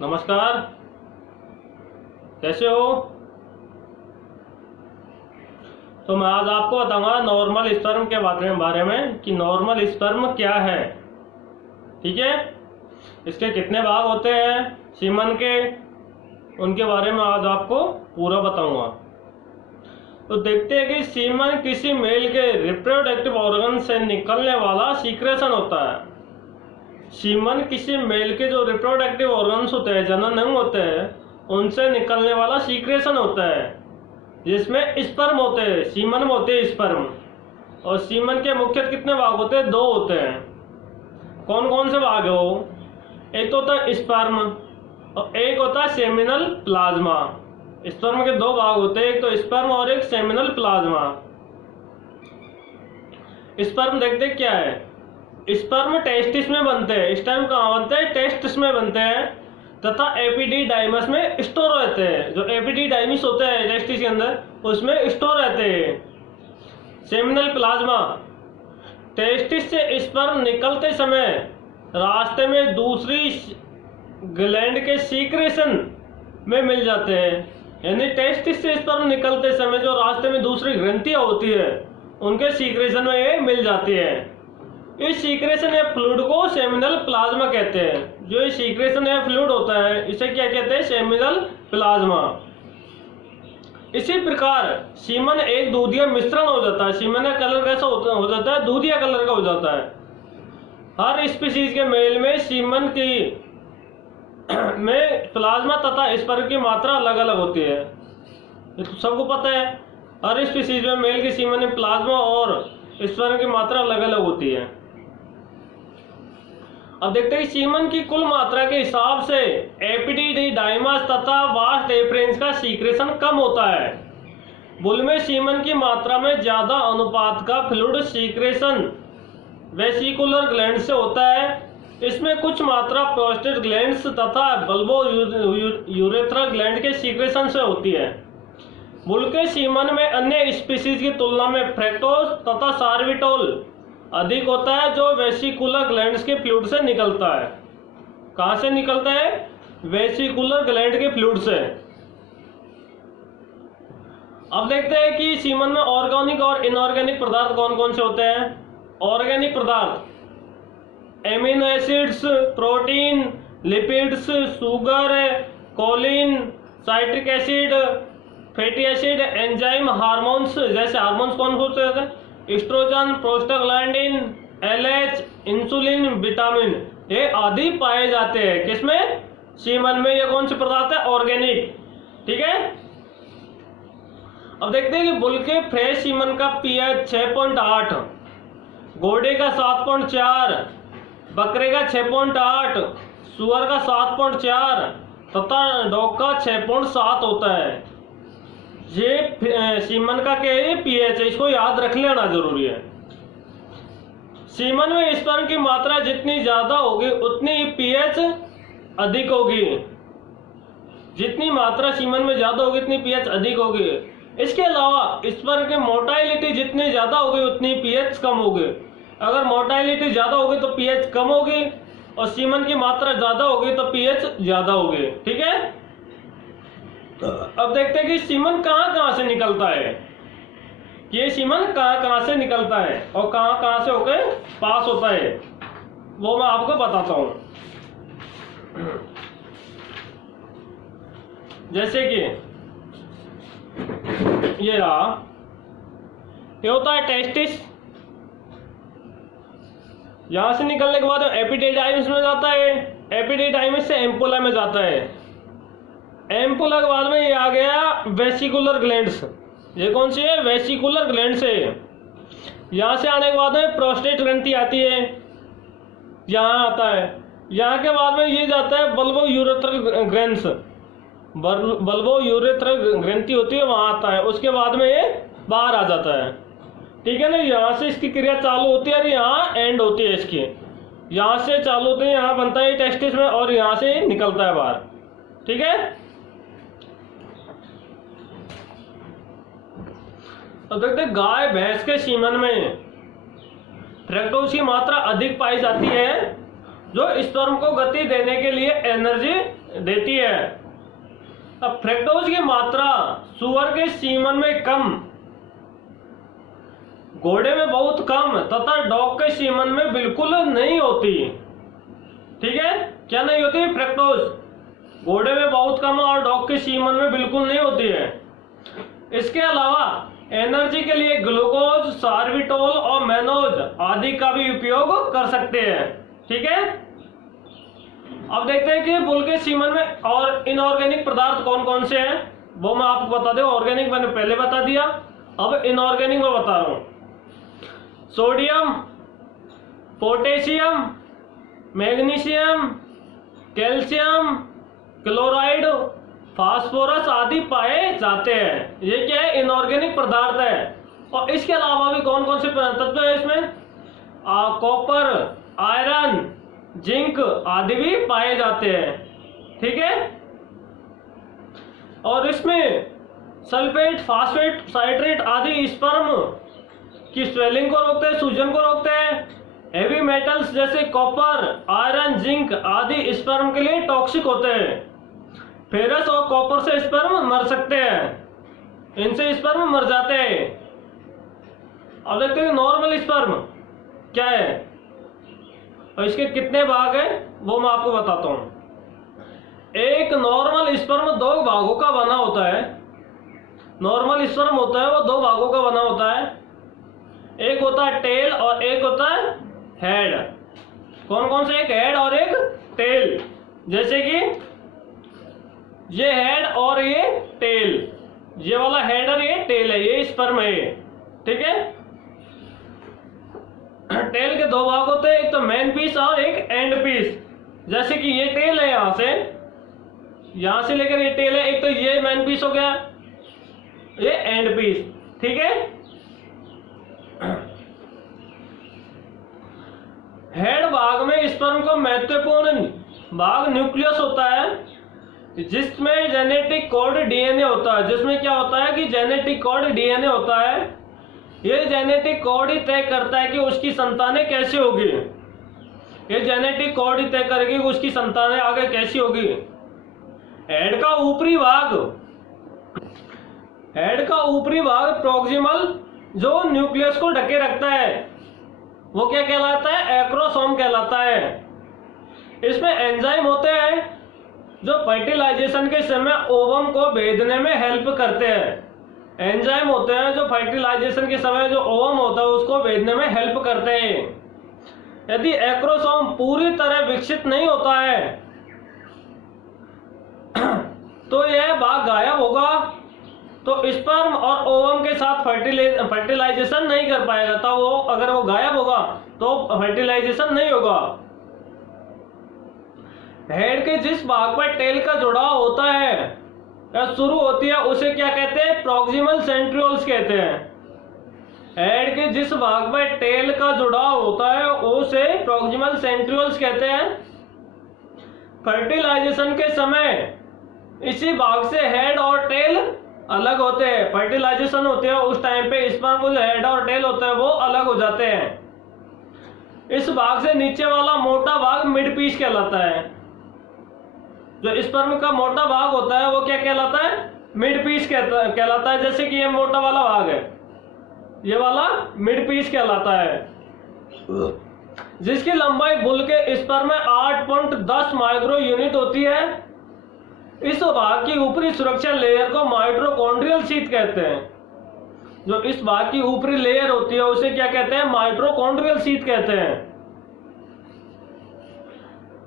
नमस्कार, कैसे हो? तो मैं आज आपको बताऊंगा नॉर्मल स्पर्म के बारे में कि नॉर्मल स्पर्म क्या है। ठीक है, इसके कितने भाग होते हैं सीमन के, उनके बारे में आज आपको पूरा बताऊंगा। तो देखते हैं कि सीमन किसी मेल के रिप्रोडक्टिव ऑर्गन से निकलने वाला सीक्रेशन होता है। सीमन किसी मेल के जो रिप्रोडक्टिव ऑर्गन्स होते हैं, जनन अंग होते हैं, उनसे निकलने वाला सीक्रेशन होता है, जिसमें स्पर्म होते हैं, सीमन में होते हैं स्पर्म। और सीमन के मुख्य कितने भाग होते हैं? 2 होते हैं। कौन कौन से भाग है वो? एक तो होता है स्पर्म और एक होता है सेमिनल प्लाज्मा। स्पर्म के 2 भाग होते हैं, एक तो स्पर्म और एक सेमिनल प्लाज्मा। स्पर्म देखते क्या है? स्पर्म टेस्टिस में बनते हैं। इस टाइम कहाँ बनते हैं? टेस्टिस में बनते हैं तथा एपिडिडाइमस में स्टोर रहते हैं। जो एपिडिडाइमिस होते हैं टेस्टिस के अंदर, उसमें स्टोर रहते हैं। सेमिनल प्लाज्मा टेस्टिस से स्पर्म निकलते समय रास्ते में दूसरी ग्लैंड के सीक्रेशन में मिल जाते हैं। यानी टेस्टिस से स्पर्म निकलते समय जो रास्ते में दूसरी ग्रंथियां होती है, उनके सीक्रेशन में ये मिल जाती है। इस सीक्रेशन या फ्लूइड को सेमिनल प्लाज्मा कहते हैं। जो ये सीक्रेशन या फ्लूइड होता है, इसे क्या कहते हैं? Seminal plasma. इसी प्रकार सीमन एक दूधिया मिश्रण हो जाता है। सीमन का कलर कैसा हो जाता है? दूधिया कलर का हो जाता है। हर स्पीशीज के मेल में सीमन की में प्लाज्मा तथा स्पर्म की मात्रा अलग अलग होती है। तो सबको पता है, हर स्पीशीज में मेल की सीमन में प्लाज्मा और स्पर्म की मात्रा अलग अलग होती है। अब देखते हैं कि सीमन की कुल मात्रा के हिसाब से एपिडिडाइमस तथा वास्ट एफरेंस का सीक्रेशन कम होता है। बुल में सीमन की मात्रा में ज्यादा अनुपात का फ्लूइड सीक्रेशन वेसिकुलर ग्लैंड से होता है। इसमें कुछ मात्रा प्रोस्टेट ग्लैंड्स तथा बल्बो यूरेथ्रल ग्लैंड के सीक्रेशन से होती है। बुल के सीमन में अन्य स्पीशीज की तुलना में फ्रैक्टोज तथा सार्विटोल अधिक होता है, जो वेसिकुलर ग्लैंड्स के फ्लूइड से निकलता है। कहां से निकलता है? वेसिकुलर ग्लैंड के फ्लूइड से। अब देखते हैं कि सीमन में ऑर्गेनिक और इनऑर्गेनिक पदार्थ कौन कौन से होते हैं। ऑर्गेनिक पदार्थ amino acids, protein, lipids, sugar, choline, citric acid, fatty acid, enzyme, hormones. जैसे हार्मोन्स कौन कौन से होते हैं? Estrogen, prostaglandin, LH, insulin, vitamin, ये आदि पाए जाते हैं। किसमें? सीमन में। ये कौन से पदार्थ है? ऑर्गेनिक। ठीक है। अब देखते हैं कि बुल के फ्रेश सीमन का पीएच 6.8, घोड़े का 7.4, बकरे का 6.8, सुअर का 7.4 तथा डॉग का 6.7 होता है। ये सीमन का क्या है? पीएच है, इसको याद रख लेना जरूरी है। सीमन में स्पर्म की मात्रा जितनी ज्यादा होगी उतनी पीएच अधिक होगी। जितनी मात्रा सीमन में ज्यादा होगी उतनी पीएच अधिक होगी। इसके अलावा स्पर्म की मोटाइलिटी जितनी ज्यादा होगी उतनी पीएच कम होगी। अगर मोटाइलिटी ज्यादा होगी तो पीएच कम होगी, और सीमन की मात्रा ज्यादा होगी तो पीएच ज्यादा होगी। ठीक है। अब देखते हैं कि सीमन कहां कहां से निकलता है। ये सीमन कहां कहां से निकलता है और कहां कहां से होकर पास होता है, वो मैं आपको बताता हूं। जैसे कि ये रहा, ये होता है टेस्टिस। यहां से निकलने के बाद एपिडिडाइमिस में जाता है, एपिडिडाइमिस से एम्पुला में जाता है। एम्पुला के बाद में ये आ गया वेसिकुलर ग्लैंड्स। ये कौन सी है? वेसिकुलर ग्लैंड्स है। यहाँ से आने के बाद में प्रोस्टेट ग्रंथि आती है, यहाँ आता है। यहाँ के बाद में ये जाता है bulbo urethral glands, bulbo urethral ग्रंथि होती है, वहाँ आता है। उसके बाद में ये बाहर आ जाता है। ठीक है ना। यहाँ से इसकी क्रिया चालू होती है और यहाँ एंड होती है इसकी। यहाँ से चालू होती है, यहाँ बनता है टेस्टिस में, और यहाँ से निकलता है बाहर। ठीक है। अब देखते हैं गाय भैंस के सीमन में फ्रैक्टोज की मात्रा अधिक पाई जाती है, जो स्पर्म को गति देने के लिए एनर्जी देती है। अब फ्रक्टोज की मात्रा सुअर के सीमन में कम, घोड़े में बहुत कम तथा डॉग के सीमन में बिल्कुल नहीं होती। ठीक है, क्या नहीं होती? फ्रक्टोज घोड़े में बहुत कम और डॉग के सीमन में बिल्कुल नहीं होती है। इसके अलावा एनर्जी के लिए ग्लूकोज, सार्बिटोल और मैनोज आदि का भी उपयोग कर सकते हैं। ठीक है, अब देखते हैं कि बुल के सीमन में और इनऑर्गेनिक पदार्थ कौन कौन से हैं, वो मैं आपको बता दूं। ऑर्गेनिक मैंने पहले बता दिया, अब इनऑर्गेनिक में बता रहा हूं। Sodium, potassium, magnesium, calcium, chloride, phosphorus आदि पाए जाते हैं। ये क्या है? इनऑर्गेनिक पदार्थ है। और इसके अलावा भी कौन कौन से तत्व है इसमें? कॉपर, आयरन, जिंक आदि भी पाए जाते हैं। ठीक है, और इसमें सल्फेट, फास्फेट, साइट्रेट आदि स्पर्म की स्वेलिंग को रोकते हैं, सूजन को रोकते हैं। हेवी मेटल्स जैसे कॉपर, आयरन, जिंक आदि स्पर्म के लिए टॉक्सिक होते हैं। फेरस और कॉपर से स्पर्म मर सकते हैं, इनसे स्पर्म मर जाते हैं। अब देखते हैं नॉर्मल स्पर्म क्या है और इसके कितने भाग हैं, वो मैं आपको बताता हूं। एक नॉर्मल स्पर्म 2 भागों का बना होता है। नॉर्मल स्पर्म होता है वो 2 भागों का बना होता है। एक होता है टेल और एक होता है हेड। कौन कौन से? एक हेड और एक टेल। जैसे कि ये हेड और ये टेल, ये वाला हेड और ये टेल है, ये स्पर्म है। ठीक है, टेल के 2 भाग होते हैं, एक तो मेन पीस और एक एंड पीस। जैसे कि ये टेल है, यहां से लेकर ये टेल है, एक तो ये मेन पीस हो गया, ये एंड पीस। ठीक है, हेड भाग में स्पर्म का महत्वपूर्ण भाग न्यूक्लियस होता है, जिसमें जेनेटिक कोड डीएनए होता है। जिसमें क्या होता है कि जेनेटिक कोड डीएनए होता है। ये जेनेटिक कोड ही तय करता है कि उसकी संतानें कैसे होगी। ये जेनेटिक कोड ही तय करेगी कि उसकी संतानें आगे कैसी होगी। हेड का ऊपरी भाग प्रोक्सिमल जो न्यूक्लियस को ढके रखता है, वो क्या कहलाता है? एक्रोसोम कहलाता है। इसमें एंजाइम होते हैं जो फर्टिलाइजेशन के समय ओवम को भेदने में हेल्प करते हैं। एंजाइम होते हैं जो फर्टिलाइजेशन के समय जो ओवम होता है उसको भेदने में हेल्प करते हैं। यदि एक्रोसोम पूरी तरह विकसित नहीं होता है तो यह भाग गायब होगा, तो स्पर्म और ओवम के साथ फर्टिलाइजेशन नहीं कर पाएगा। तो वो अगर वो गायब होगा तो फर्टिलाइजेशन नहीं होगा। हेड के जिस भाग पर टेल का जुड़ाव होता है या शुरू होती है उसे क्या कहते हैं? प्रॉक्सिमल सेंट्रियोल्स कहते हैं। हेड के जिस भाग पर टेल का जुड़ाव होता है उसे प्रॉक्सिमल सेंट्रियोल्स कहते हैं। फर्टिलाइजेशन के समय इसी भाग से हेड और टेल अलग होते हैं। फर्टिलाइजेशन होते हैं उस टाइम पे स्पर्म को जो हेड और टेल होता है वो अलग हो जाते हैं। इस भाग से नीचे वाला मोटा भाग मिड पीस कहलाता है। जो स्पर्म का मोटा भाग होता है वो क्या कहलाता है? मिड पीस कहलाता है। जैसे कि ये मोटा वाला भाग है, ये वाला मिड पीस कहलाता है, जिसकी लंबाई बुल के स्पर्म में 8.10 माइक्रो यूनिट होती है। इस भाग की ऊपरी सुरक्षा लेयर को माइटोकॉन्ड्रियल शीथ कहते हैं। जो इस भाग की ऊपरी लेयर होती है उसे क्या कहते हैं? माइटोकॉन्ड्रियल शीथ कहते हैं।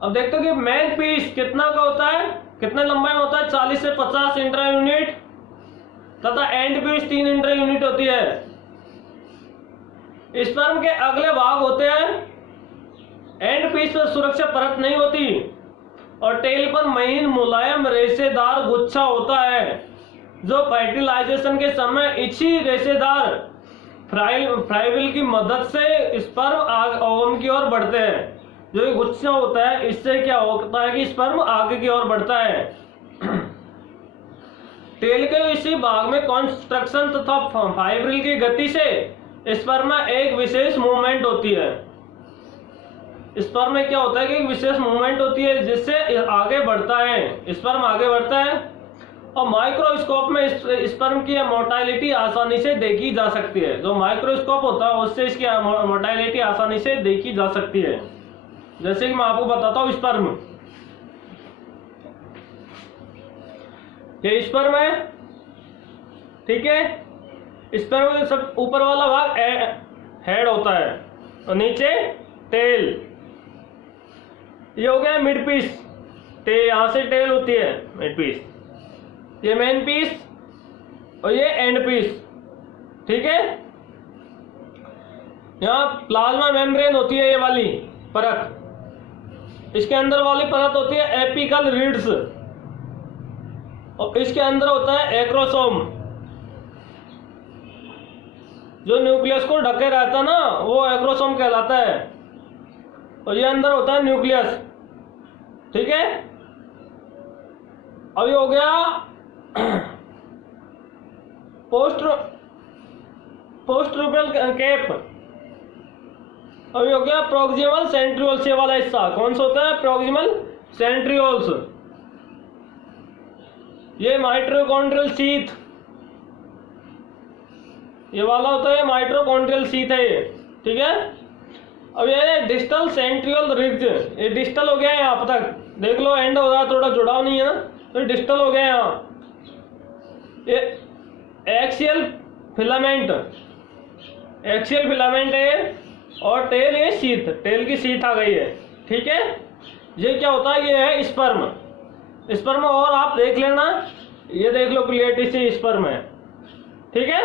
अब देखते हो कि मेन पीस कितना का होता है, कितने लंबाई में होता है? 40 से 50 इंट्रा यूनिट तथा एंड पीस 3 इंट्रा यूनिट होती है। स्पर्म के अगले भाग होते हैं, एंड पीस पर सुरक्षा परत नहीं होती और टेल पर महीन मुलायम रेशेदार गुच्छा होता है, जो फर्टिलाइजेशन के समय इसी रेशेदार फ्राइविल की मदद से स्पर्म ओवम की ओर बढ़ते हैं। जो ये गुच्छा होता है इससे क्या होता है कि स्पर्म आगे की ओर बढ़ता है। टेल के इसी भाग में कॉन्स्ट्रक्शन तथा फाइब्रिल की गति से स्पर्म में एक विशेष मूवमेंट होती है। स्पर्म में क्या होता है कि एक विशेष मूवमेंट होती है जिससे आगे बढ़ता है, स्पर्म आगे बढ़ता है। और माइक्रोस्कोप में स्पर्म की मोटाइलिटी आसानी से देखी जा सकती है। जो माइक्रोस्कोप होता है उससे इसकी मोटाइलिटी आसानी से देखी जा सकती है। जैसे कि मैं आपको बताता हूँ, स्पर्म, ये स्पर्म है, ठीक है। स्पर्म में सब ऊपर वाला भाग हेड होता है और नीचे टेल, ये हो गया मिड पीस। यहां से टेल होती है, मिड पीस, ये मेन पीस और ये एंड पीस, ठीक है। यहाँ प्लाज्मा मेम्ब्रेन होती है, ये वाली परत, इसके अंदर वाली परत होती है एपिकल रिड्स, और इसके अंदर होता है एक्रोसोम, जो न्यूक्लियस को ढके रहता है ना, वो एक्रोसोम कहलाता है। और ये अंदर होता है न्यूक्लियस, ठीक है। अब ये हो गया पोस्ट्रोपियल कैप। अब ये हो गया प्रोक्सिमल सेंट्रियोल्स, ये वाला हिस्सा कौन सा होता है, प्रोक्सिमल सेंट्रियोल्स। ये माइटोकॉन्ड्रियल शीथ, ये वाला होता है माइटोकॉन्ड्रियल शीथ है ये, ठीक है। अब ये डिस्टल सेंट्रियल रिग्स, ये डिस्टल हो गया है, यहाँ तक देख लो, एंड हो रहा, थोड़ा जुड़ाव नहीं है ना, तो डिस्टल हो गया यहाँ। ये एक्सियल फिलामेंट, एक्सियल फिलामेंट है, और टेल, ये शीथ, टेल की शीथ आ गई है, ठीक है। ये क्या होता है, ये है स्पर्म। स्पर्म और आप देख लेना, ये देख लो क्लियरिटी से स्पर्म है, ठीक है।